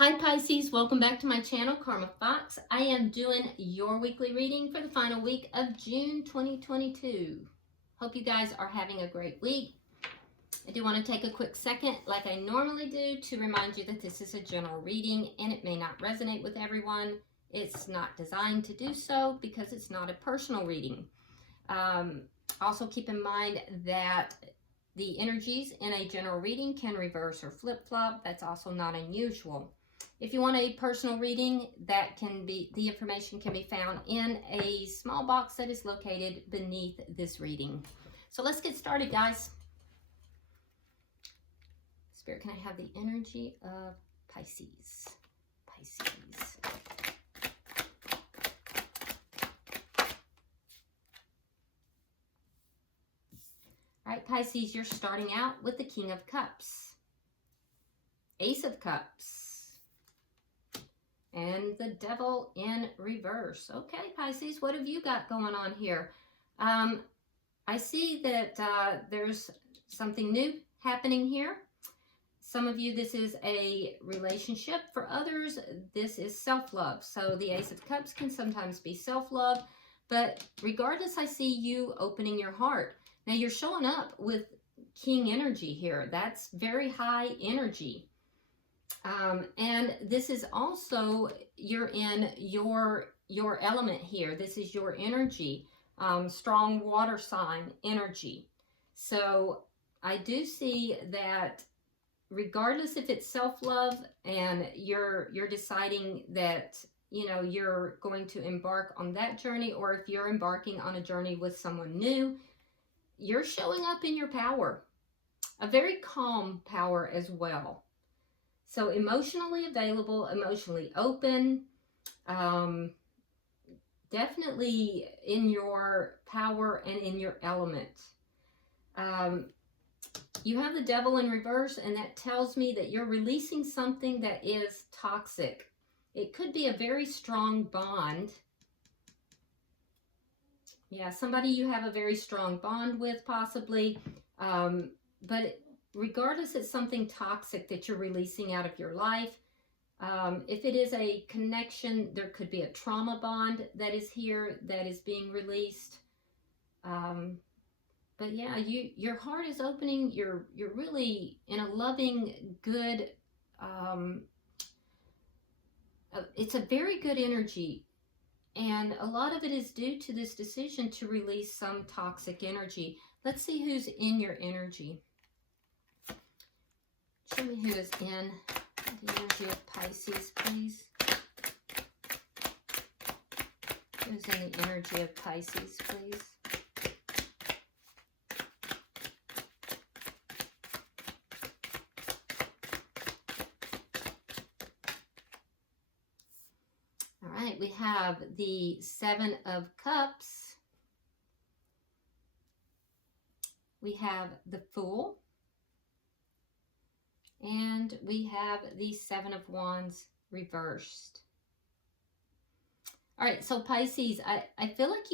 Hi Pisces, welcome back to my channel, Karma Fox. I am doing your weekly reading for the final week of June 2022. Hope you guys are having a great week. I do want to take a quick second, like I normally do, to remind you that this is a general reading and it may not resonate with everyone. It's not designed to do so because it's not a personal reading. Also keep in mind that the energies in a general reading can reverse or flip-flop. That's also not unusual. If you want a personal reading, the information can be found in a small box that is located beneath this reading. So let's get started, guys. Spirit, can I have the energy of Pisces? Pisces. All right, Pisces, you're starting out with the King of Cups, Ace of Cups, and the Devil in reverse. Okay, Pisces, what have you got going on here? I see that there's something new happening here. Some of you, this is a relationship. For others, this is self-love. So the Ace of Cups can sometimes be self-love. But regardless, I see you opening your heart. Now, you're showing up with King energy here. That's very high energy. And this is also, you're in your element here. This is your energy, strong water sign energy. So I do see that regardless if it's self-love and you're deciding that, you know, you're going to embark on that journey, or if you're embarking on a journey with someone new, you're showing up in your power, a very calm power as well. So emotionally available, emotionally open, definitely in your power and in your element. You have the Devil in reverse, and that tells me that you're releasing something that is toxic. It could be a very strong bond. Yeah, somebody you have a very strong bond with, possibly. But regardless, it's something toxic that you're releasing out of your life. If it is a connection, there could be a trauma bond that is here that is being released. But yeah, your heart is opening. You're really in a loving, good. It's a very good energy, and a lot of it is due to this decision to release some toxic energy. Let's see who's in your energy. Show me who is in the energy of Pisces, please. Who's in the energy of Pisces, please? All right, we have the Seven of Cups. We have the Fool. And we have the Seven of Wands reversed. All right, so Pisces, I feel like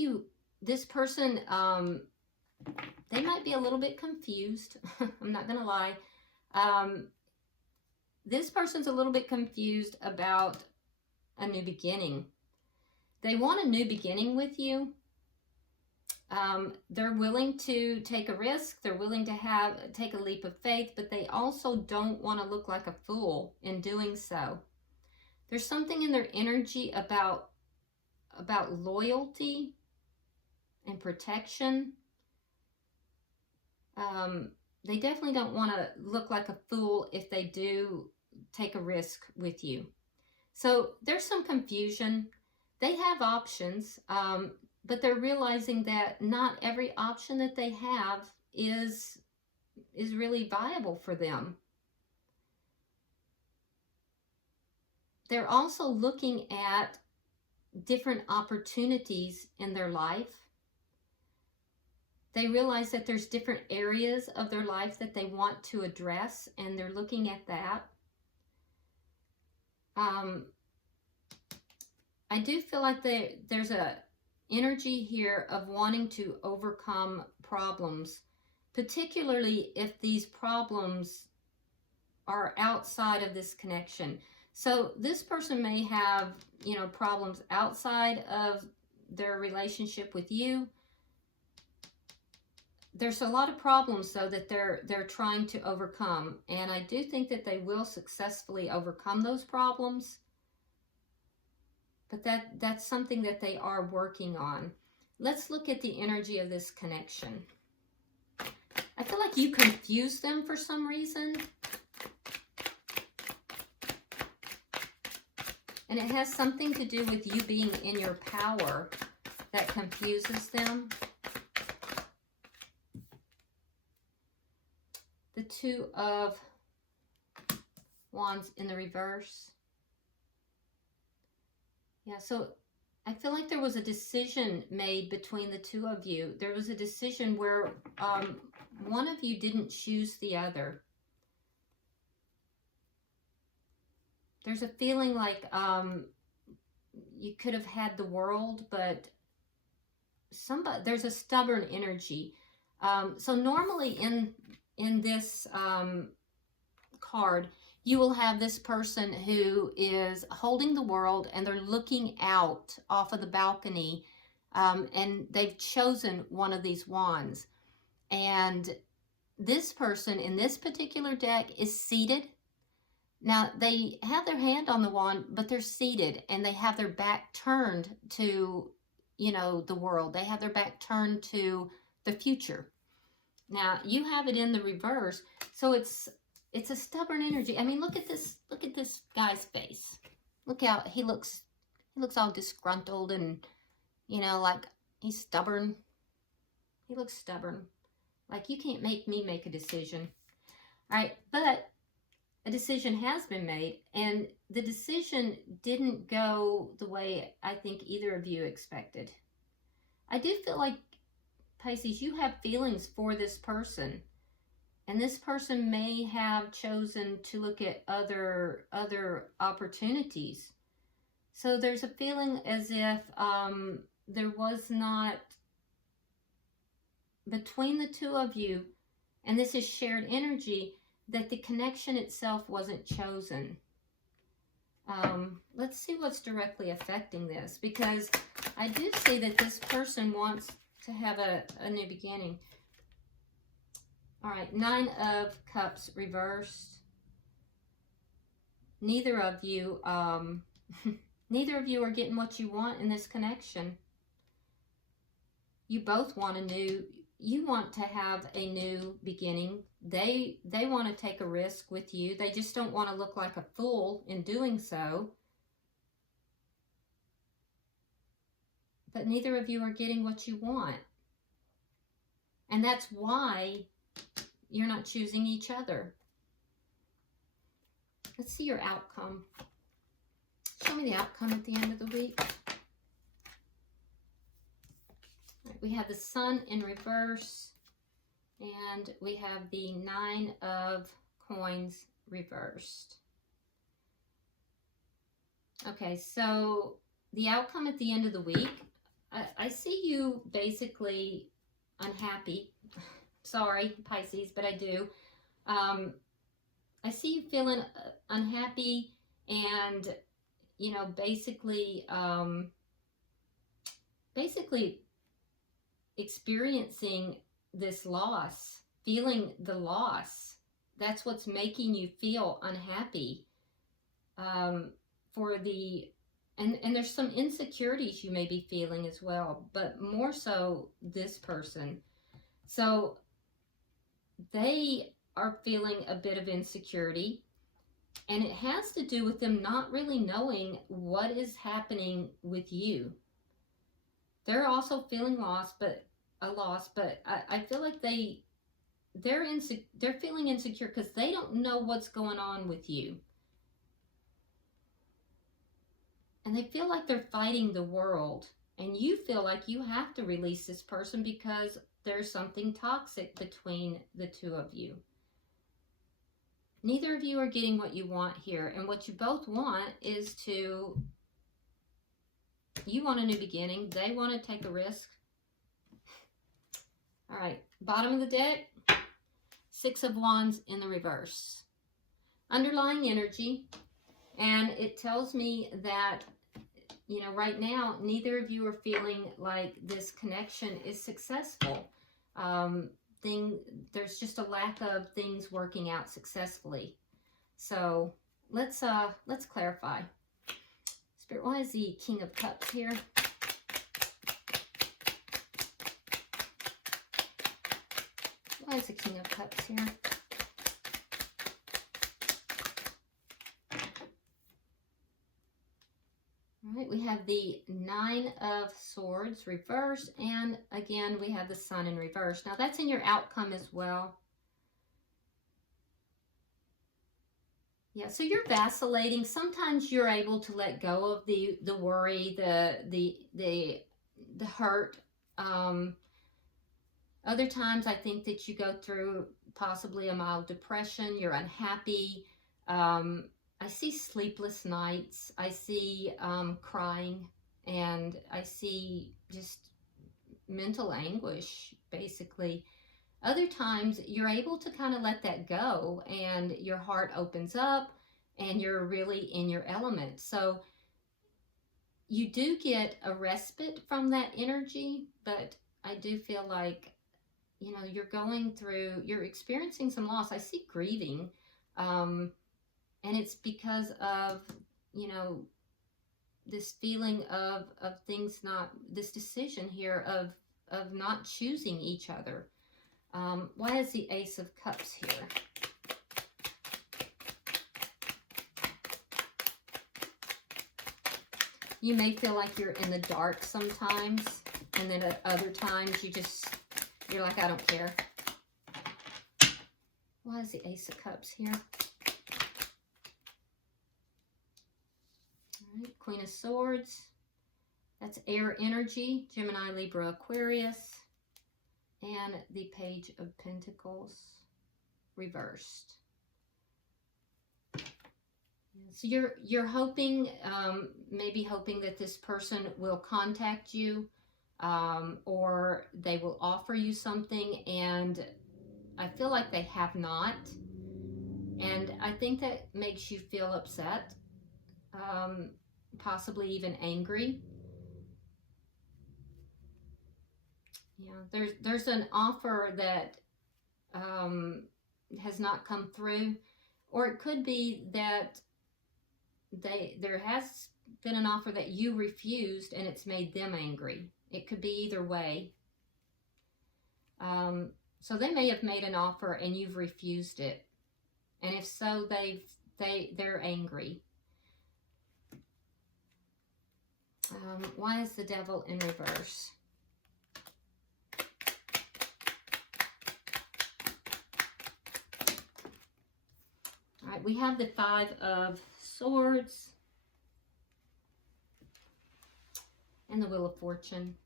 this person, they might be a little bit confused. I'm not going to lie. This person's a little bit confused about a new beginning. They want a new beginning with you. They're willing to take a risk. They're willing to take a leap of faith, but they also don't want to look like a fool in doing so. There's something in their energy about loyalty and protection. They definitely don't want to look like a fool if they do take a risk with you. So there's some confusion. They have options, but they're realizing that not every option that they have is really viable for them. They're also looking at different opportunities in their life. They realize that there's different areas of their life that they want to address, and they're looking at that. I do feel like there's a energy here of wanting to overcome problems, particularly if these problems are outside of this connection. So this person may have, you know, problems outside of their relationship with you. There's a lot of problems, though, that they're trying to overcome. And I do think that they will successfully overcome those problems. But that's something that they are working on. Let's look at the energy of this connection. I feel like you confuse them for some reason. And it has something to do with you being in your power that confuses them. The Two of Wands in the reverse. Yeah, so I feel like there was a decision made between the two of you. There was a decision where one of you didn't choose the other. There's a feeling like you could have had the world, but there's a stubborn energy. So normally in this card, you will have this person who is holding the world and they're looking out off of the balcony, and they've chosen one of these wands. And this person in this particular deck is seated. Now, they have their hand on the wand, but they're seated and they have their back turned to, you know, the world. They have their back turned to the future. Now, you have it in the reverse, so it's a stubborn energy. I mean, look at this guy's face. Look how he looks all disgruntled and, you know, like he's stubborn. He looks stubborn. Like, you can't make me make a decision. All right, but a decision has been made, and the decision didn't go the way I think either of you expected. I do feel like, Pisces, you have feelings for this person, and this person may have chosen to look at other opportunities. So there's a feeling as if there was not, between the two of you, and this is shared energy, that the connection itself wasn't chosen. Let's see what's directly affecting this, because I do see that this person wants to have a new beginning. All right, Nine of Cups reversed. Neither of you are getting what you want in this connection. You both want you want to have a new beginning. They want to take a risk with you. They just don't want to look like a fool in doing so. But neither of you are getting what you want. And that's why you're not choosing each other. Let's see your outcome. Show me the outcome at the end of the week. We have the Sun in reverse, and we have the Nine of Coins reversed. Okay, so the outcome at the end of the week, I see you basically unhappy. Sorry, Pisces, but I do. I see you feeling unhappy and, you know, basically experiencing this loss, feeling the loss. That's what's making you feel unhappy. And there's some insecurities you may be feeling as well, but more so this person. So they are feeling a bit of insecurity, and it has to do with them not really knowing what is happening with you. They're also feeling lost, but I feel like they're feeling insecure because they don't know what's going on with you. And they feel like they're fighting the world, and you feel like you have to release this person because there's something toxic between the two of you. Neither of you are getting what you want here, and what you both want is you want a new beginning. They want to take a risk. All right, bottom of the deck, Six of Wands in the reverse. Underlying energy, And it tells me that, you know, right now, neither of you are feeling like this connection is successful. There's just a lack of things working out successfully. So let's clarify. Spirit, why is the King of Cups here? Why is the King of Cups here? All right, we have the Nine of Swords reversed, and again, we have the Sun in reverse. Now, that's in your outcome as well. Yeah, so you're vacillating. Sometimes you're able to let go of the worry, the hurt. Other times, I think that you go through possibly a mild depression. You're unhappy. I see sleepless nights. I see crying, and I see just mental anguish, basically. Other times, you're able to kind of let that go, and your heart opens up, and you're really in your element. So you do get a respite from that energy, but I do feel like, you know, you're experiencing some loss. I see grieving, and it's because of, you know, this feeling of things not, this decision here of not choosing each other. Why is the Ace of Cups here? You may feel like you're in the dark sometimes, and then at other times you're like, I don't care. Why is the Ace of Cups here? All right, Queen of Swords. That's air energy, Gemini, Libra, Aquarius. And the Page of Pentacles reversed. So you're hoping, maybe hoping that this person will contact you, or they will offer you something, and I feel like they have not. And I think that makes you feel upset, possibly even angry. Yeah, there's an offer that has not come through, or it could be that there has been an offer that you refused and it's made them angry. It could be either way. So they may have made an offer and you've refused it, and if so, they're angry. Why is the Devil in reverse? All right, we have the Five of Swords and the Wheel of Fortune.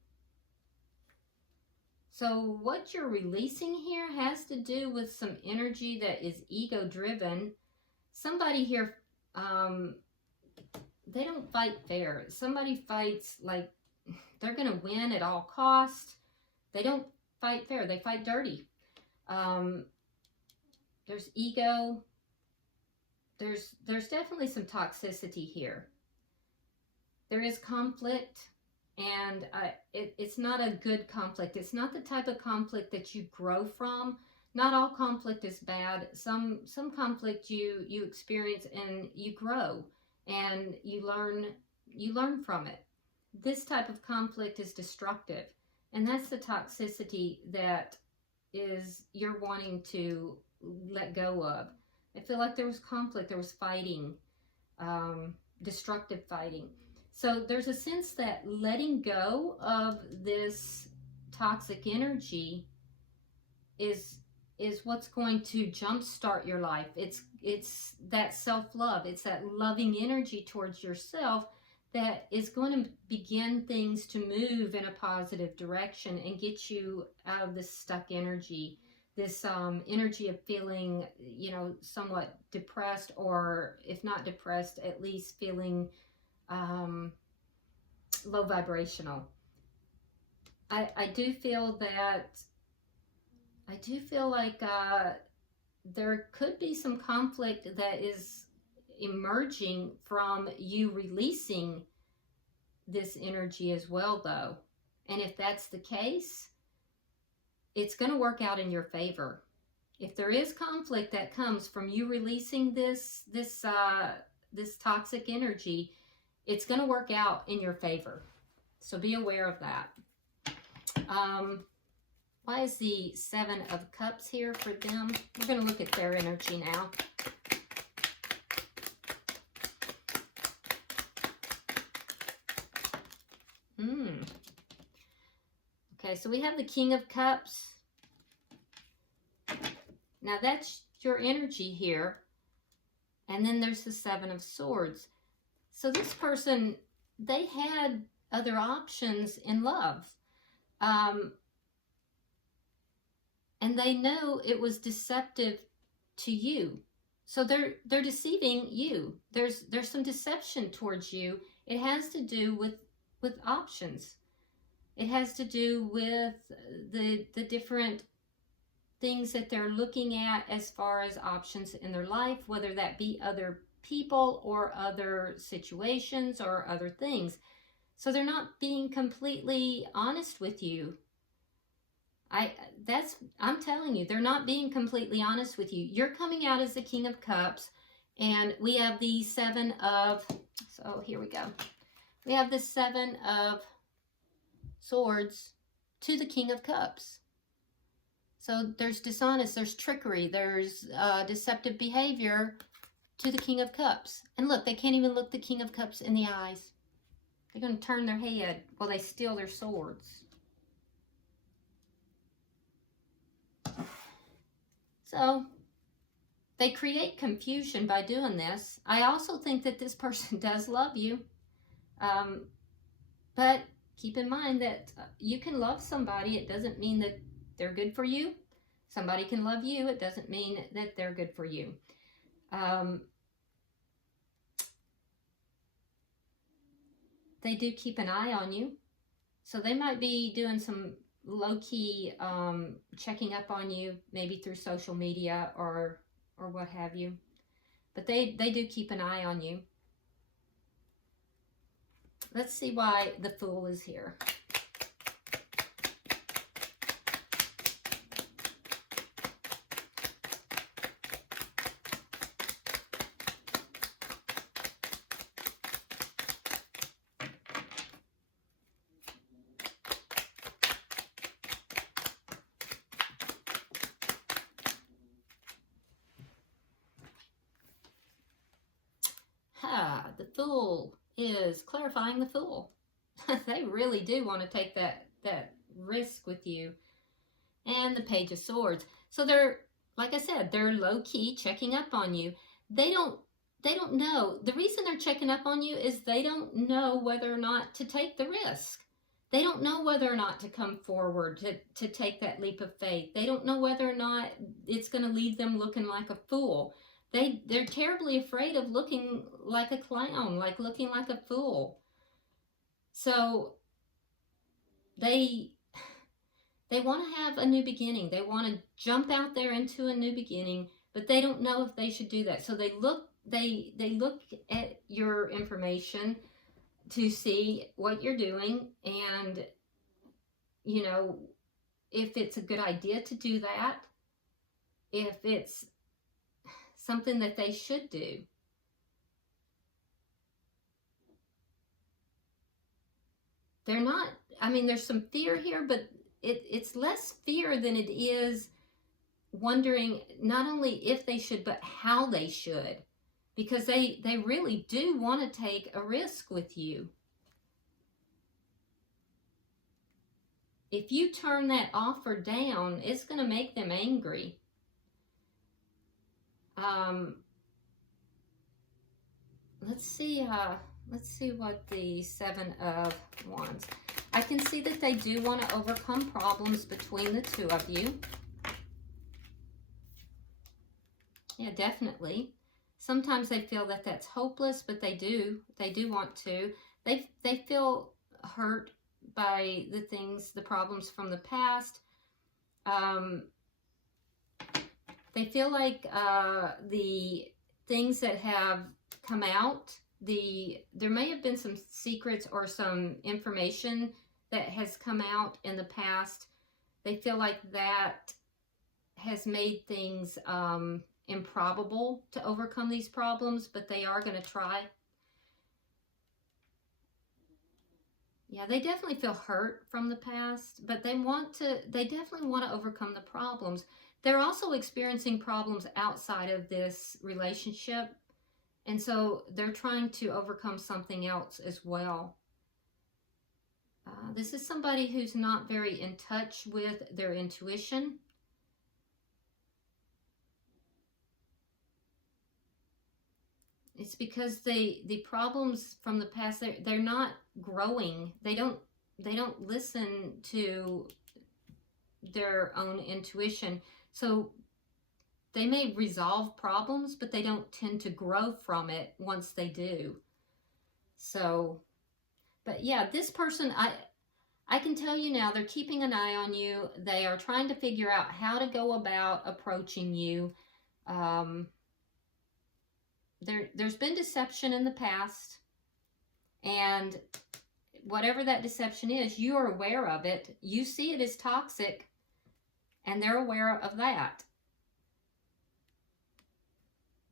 So what you're releasing here has to do with some energy that is ego-driven. Somebody here, they don't fight fair. Somebody fights like they're going to win at all costs. They don't fight fair. They fight dirty. There's ego. There's definitely some toxicity here. There is conflict, and it's not a good conflict. It's not the type of conflict that you grow from. Not all conflict is bad. Some conflict you experience and you grow, and you learn from it. This type of conflict is destructive, and that's the toxicity that you're wanting to let go of. I feel like there was conflict, there was fighting, destructive fighting. So there's a sense that letting go of this toxic energy is what's going to jumpstart your life. It's that self-love. It's that loving energy towards yourself that is going to begin things to move in a positive direction and get you out of this stuck energy. This energy of feeling, you know, somewhat depressed, or if not depressed, at least feeling low vibrational. I do feel like there could be some conflict that is emerging from you releasing this energy as well, though. And if that's the case, it's going to work out in your favor. If there is conflict that comes from you releasing this toxic energy, it's going to work out in your favor. So be aware of that. Why is the Seven of Cups here for them? We're going to look at their energy now. Okay, so we have the King of Cups. Now that's your energy here. And then there's the Seven of Swords. So this person, they had other options in love. And they know it was deceptive to you. So they're deceiving you. There's some deception towards you. It has to do with options. It has to do with the different things that they're looking at as far as options in their life, whether that be other people or other situations or other things. So they're not being completely honest with you. I'm telling you, they're not being completely honest with you. You're coming out as the King of Cups, and we have the Seven of, so here we go. We have the Seven of Swords to the King of Cups. So there's dishonest, there's trickery, there's deceptive behavior to the King of Cups. And look, they can't even look the King of Cups in the eyes. They're going to turn their head while they steal their swords. So they create confusion by doing this. I also think that this person does love you. But keep in mind that you can love somebody. It doesn't mean that they're good for you. Somebody can love you. It doesn't mean that they're good for you. They do keep an eye on you. So they might be doing some low-key checking up on you, maybe through social media or what have you. But they do keep an eye on you. Let's see why the Fool is here. The Fool is clarifying the Fool. They really do want to take that risk with you. And the Page of Swords. So they're, like I said, they're low-key checking up on you. They don't know. The reason they're checking up on you is they don't know whether or not to take the risk. They don't know whether or not to come forward to take that leap of faith. They don't know whether or not it's going to leave them looking like a fool. They're terribly afraid of looking like a clown, like looking like a fool. So they want to have a new beginning. They want to jump out there into a new beginning, but they don't know if they should do that. So they look at your information to see what you're doing, and you know, if it's a good idea to do that, if it's something that they should do. They're not, I mean, there's some fear here, but it's less fear than it is wondering not only if they should, but how they should. Because they really do want to take a risk with you. If you turn that offer down, it's going to make them angry. Let's see what the Seven of Wands. I can see that they do want to overcome problems between the two of you. Yeah, definitely. Sometimes they feel that that's hopeless, but they do want to. They feel hurt by the things, the problems from the past. They feel like the things that have come out. There may have been some secrets or some information that has come out in the past. They feel like that has made things improbable to overcome these problems, but they are going to try. Yeah, they definitely feel hurt from the past, but they definitely want to overcome the problems. They're also experiencing problems outside of this relationship, and so they're trying to overcome something else as well. This is somebody who's not very in touch with their intuition. It's because the problems from the past, they're not growing. They don't listen to their own intuition. So they may resolve problems, but they don't tend to grow from it once they do. So, but yeah, this person, I can tell you now, they're keeping an eye on you. They are trying to figure out how to go about approaching you. There's been deception in the past, and whatever that deception is, you are aware of it. You see it as toxic, and they're aware of that.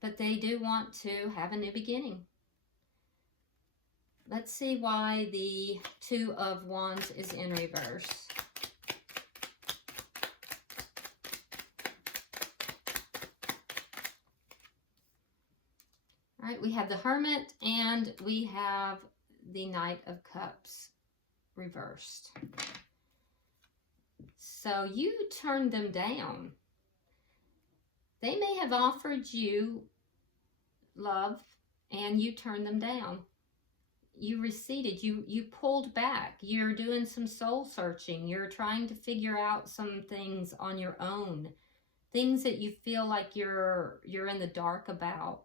But they do want to have a new beginning. Let's see why the Two of Wands is in reverse. All right, we have the Hermit and we have the Knight of Cups reversed. So you turned them down. They may have offered you love and you turned them down. You receded, you pulled back. You're doing some soul searching. You're trying to figure out some things on your own. Things that you feel like you're in the dark about.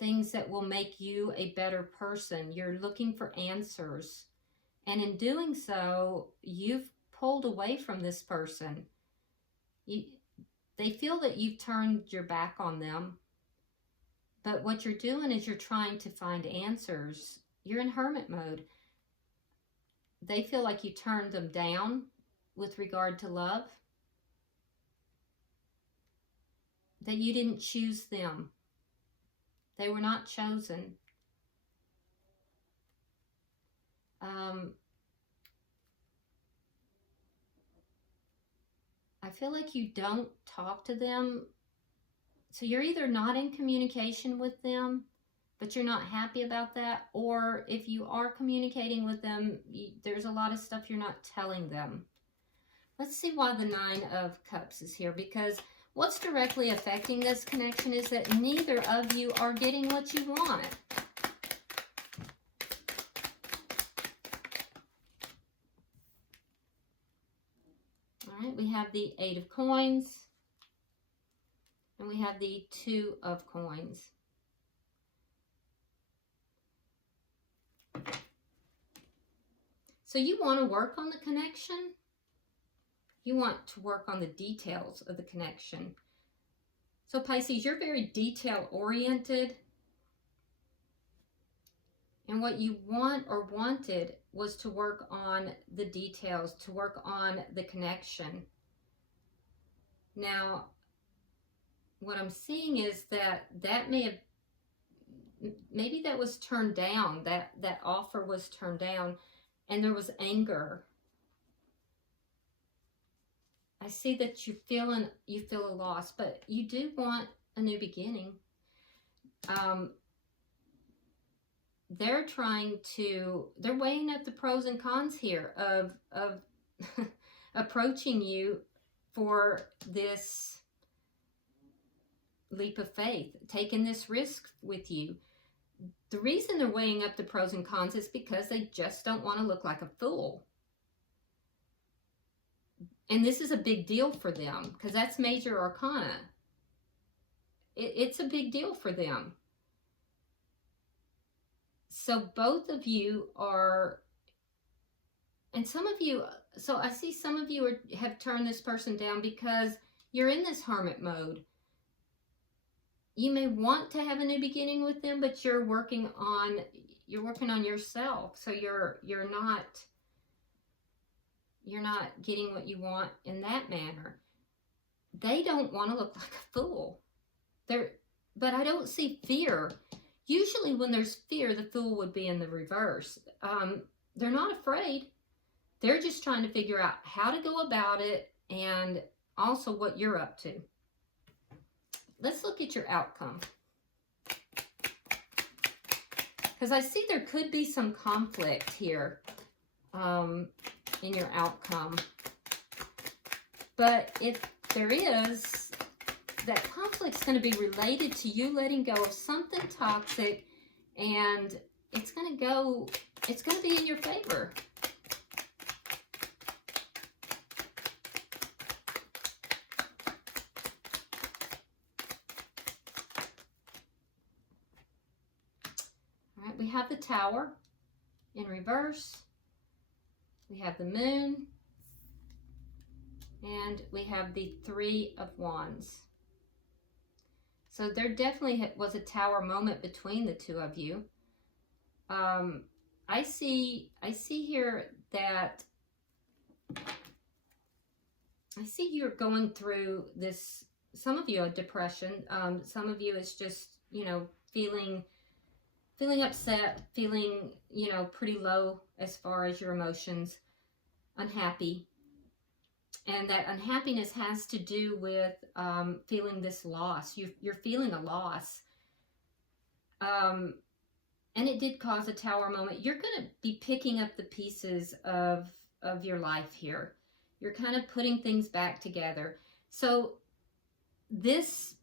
Things that will make you a better person. You're looking for answers. And in doing so, you've pulled away from this person. They feel that you've turned your back on them. But what you're doing is you're trying to find answers. You're in hermit mode. They feel like you turned them down with regard to love. That you didn't choose them. They were not chosen. I feel like you don't talk to them. So you're either not in communication with them, but you're not happy about that, or if you are communicating with them, there's a lot of stuff you're not telling them. Let's see why the Nine of Cups is here, because what's directly affecting this connection is that neither of you are getting what you want. All right, we have the Eight of Coins. And we have the Two of Coins. So you want to work on the connection. You want to work on the details of the connection. So Pisces, you're very detail-oriented. And what you want or wanted was to work on the details, to work on the connection. Now, what I'm seeing is that may have, maybe that was turned down, that offer was turned down, and there was anger. I see that you feel a loss, but you do want a new beginning. They're weighing up the pros and cons here of approaching you for this leap of faith, taking this risk with you. The reason they're weighing up the pros and cons is because they just don't want to look like a fool. And this is a big deal for them, because that's major arcana. It's a big deal for them. So both of you are, and some of you, so I see some of you have turned this person down because you're in this hermit mode. you may want to have a new beginning with them, but you're working on yourself. So you're not getting what you want in that manner. They don't want to look like a fool. But I don't see fear. Usually when there's fear, the Fool would be in the reverse. They're not afraid. They're just trying to figure out how to go about it and also what you're up to. Let's look at your outcome. Because I see there could be some conflict here in your outcome. But if there is, that conflict's going to be related to you letting go of something toxic, and it's going to be in your favor. All right, we have the Tower in reverse. We have the Moon. And we have the Three of Wands. So there definitely was a Tower moment between the two of you. I see here that I see you're going through this, some of you a depression, some of you is just, feeling upset, feeling, pretty low as far as your emotions, unhappy. And that unhappiness has to do with feeling this loss. You're feeling a loss. And it did cause a Tower moment. You're going to be picking up the pieces of your life here. You're kind of putting things back together. So this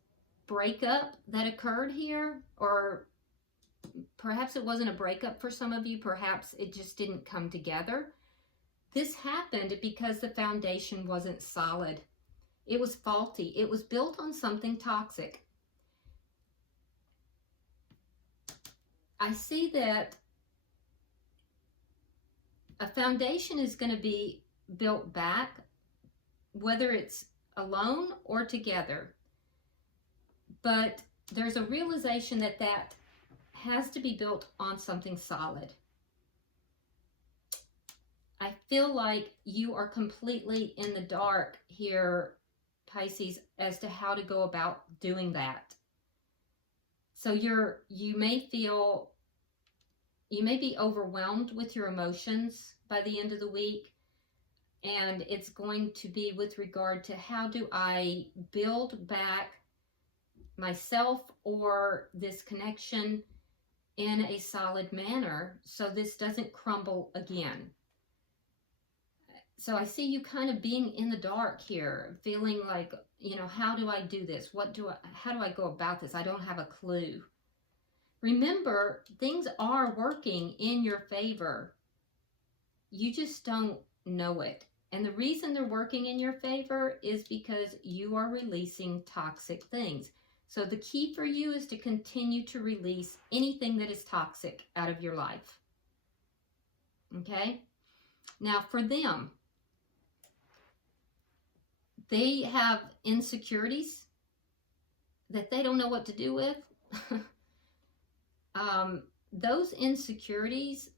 breakup that occurred here, or perhaps it wasn't a breakup for some of you, perhaps it just didn't come together. This happened because the foundation wasn't solid. It was faulty. It was built on something toxic. I see that a foundation is going to be built back, whether it's alone or together. But there's a realization that that has to be built on something solid. I feel like you are completely in the dark here, Pisces, as to how to go about doing that. So you may be overwhelmed with your emotions by the end of the week, and it's going to be with regard to how do I build back myself or this connection in a solid manner so this doesn't crumble again. So I see you kind of being in the dark here, feeling like, how do I do this? How do I go about this? I don't have a clue. Remember, things are working in your favor. You just don't know it. And the reason they're working in your favor is because you are releasing toxic things. So the key for you is to continue to release anything that is toxic out of your life. Okay? Now for them, they have insecurities that they don't know what to do with. Those insecurities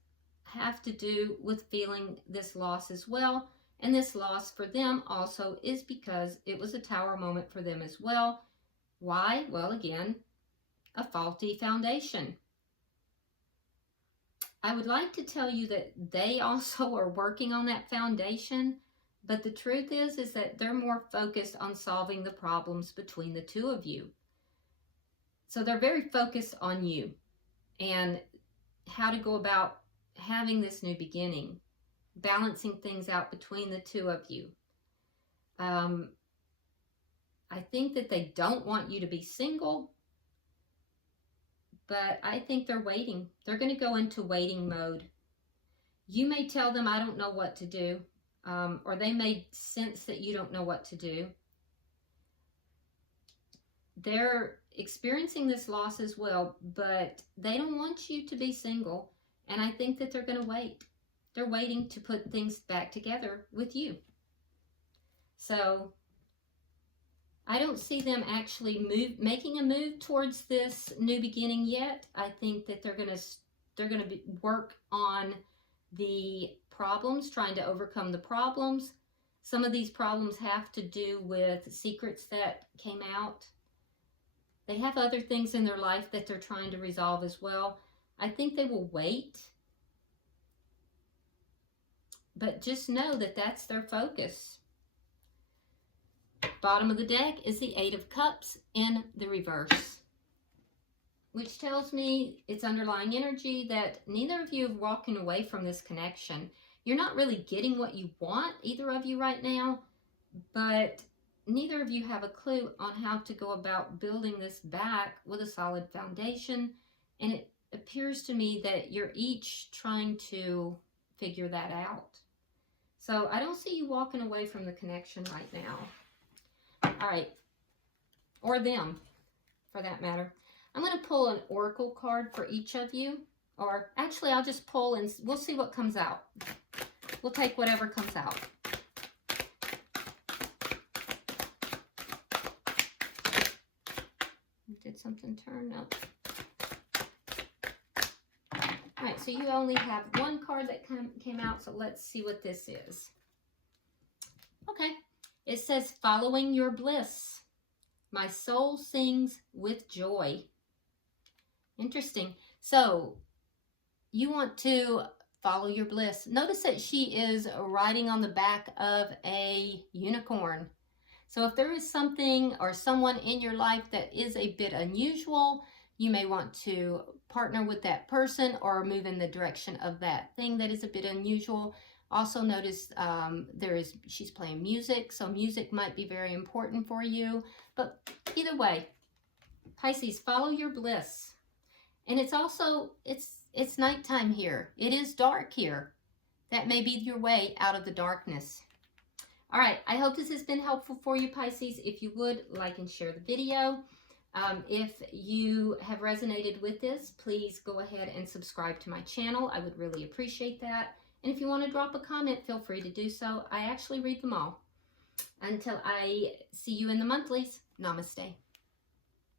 have to do with feeling this loss as well. And this loss for them also is because it was a Tower moment for them as well. Why? Well, again, a faulty foundation. I would like to tell you that they also are working on that foundation, but the truth is that they're more focused on solving the problems between the two of you. So they're very focused on you and how to go about having this new beginning, balancing things out between the two of you. I think that they don't want you to be single, but I think they're waiting. They're going to go into waiting mode. You may tell them, I don't know what to do, or they may sense that you don't know what to do. They're experiencing this loss as well, but they don't want you to be single, and I think that they're going to wait. They're waiting to put things back together with you. So I don't see them actually making a move towards this new beginning yet. I think that they're going to work on the problems, trying to overcome the problems. Some of these problems have to do with secrets that came out. They have other things in their life that they're trying to resolve as well. I think they will wait. But just know that that's their focus. Bottom of the deck is the Eight of Cups in the reverse, which tells me it's underlying energy that neither of you are walking away from this connection. You're not really getting what you want, either of you right now, but neither of you have a clue on how to go about building this back with a solid foundation. And it appears to me that you're each trying to figure that out. So I don't see you walking away from the connection right now. All right, or them, for that matter. I'm going to pull an oracle card for each of you, or actually I'll just pull and we'll see what comes out. We'll take whatever comes out. Did something turn? Nope. All right, so you only have one card that came out, so let's see what this is. Okay. It says, following your bliss. My soul sings with joy. Interesting. So, you want to follow your bliss. Notice that she is riding on the back of a unicorn. So, if there is something or someone in your life that is a bit unusual, you may want to partner with that person or move in the direction of that thing that is a bit unusual. Also notice she's playing music, so music might be very important for you. But either way, Pisces, follow your bliss. And it's also, it's nighttime here. It is dark here. That may be your way out of the darkness. All right, I hope this has been helpful for you, Pisces. If you would, like and share the video. If you have resonated with this, please go ahead and subscribe to my channel. I would really appreciate that. And if you want to drop a comment, feel free to do so. I actually read them all. Until I see you in the monthlies, namaste.